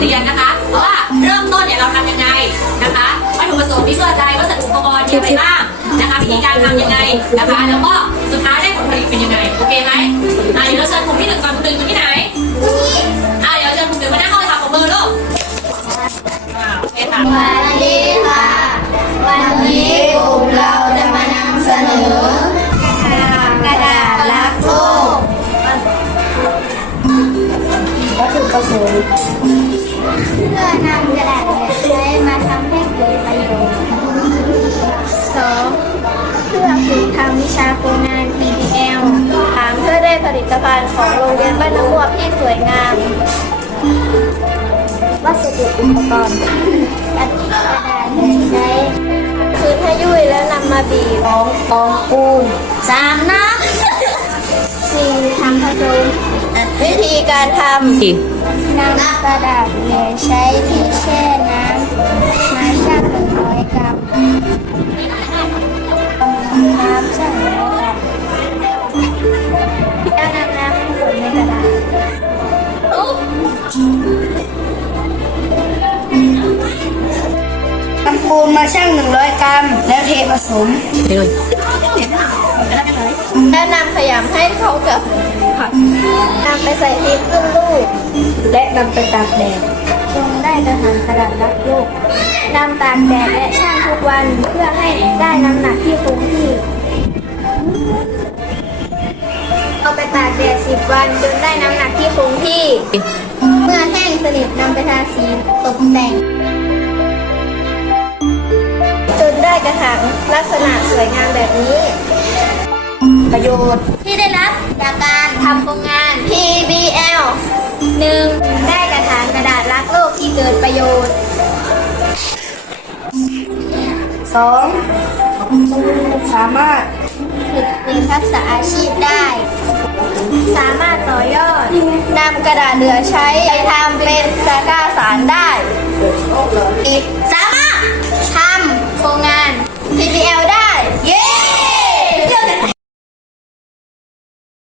เรียนนะคะว่าเริ่มต้นเนี่ยเราทำยังไงนะคะวัตถุประสงค์ที่เพื่อใจวัสดุอุปกรณ์มีอะไรบ้างนะคะวิธีการทำยังไงนะคะ แล้วก็สุดท้ายได้ผลผลิตเป็นยังไงโอเคไหมอ่าเดี๋ยวเราเชิญกลุ่มที่หนึ่งก่อนกลุ่หนึ่งอยู่ที่ไหนอ่าเดี๋ยวเชิญกลุ่มหนึ่งมานั่งเข้าไปทำของมือลูกอ่าโอเควันนี้ค่ะ วันนี้กลุ่มเราจะมานำเสนอกระดาษรักโลกวัตถุประสงค์ เพื่อนำกระดาษเหลือใช้มาทำให้เกิดประโยชน์สองเพื่อฝึกทำวิชาโครงาน PBL สามเพื่อได้ผลิตภัณฑ์ของโรงเรียนบ้านน้ำบวบที่สวยงาม วัสดุอุปกรณ์กระดาษใช้คือถ้ยุ่ยแล้วนำมาบีบสองกองปูนสามน้ำสี่ทำผสมวิธีการทำ นำกระดาษเหลือใช้ที่แช่น้ำมาชั่งหนึ่งร้อยกรัมน้ำชั่งหนึ่งร้อยกรัมแล้วนำน้ำผสมในกระดาษนำปูนมาชั่ง100กรัมแล้วเทผสมไปเลยแล้วนำขยำให้เข้ากับผักนำไปใส่ทีขึ้น และนำไปตากแดดจงได้กระหังกระดาษรักลูกนำตากแดดและช่างทุกวันเพื่อให้ได้น้ำหนักที่คงที่ เอาไปตากแดด10วันจนได้น้ำหนักที่คงที่ เมื่อแห้งสนิทนำไปทาสีตกแต่งจนได้กระถางลักษณะสวยงามแบบนี้ ประโยชน์ที่ได้รับจากการทำโครงงาน PBL 1. ได้กระถางกระดาษรักโลกที่เกิดประโยชน์ 2. สามารถฝึกเป็นทักษะอาชีพได้ สามารถต่อยอดนำกระดาษเหลือใช้ไปทำเป็นตะกร้าสารได้อีก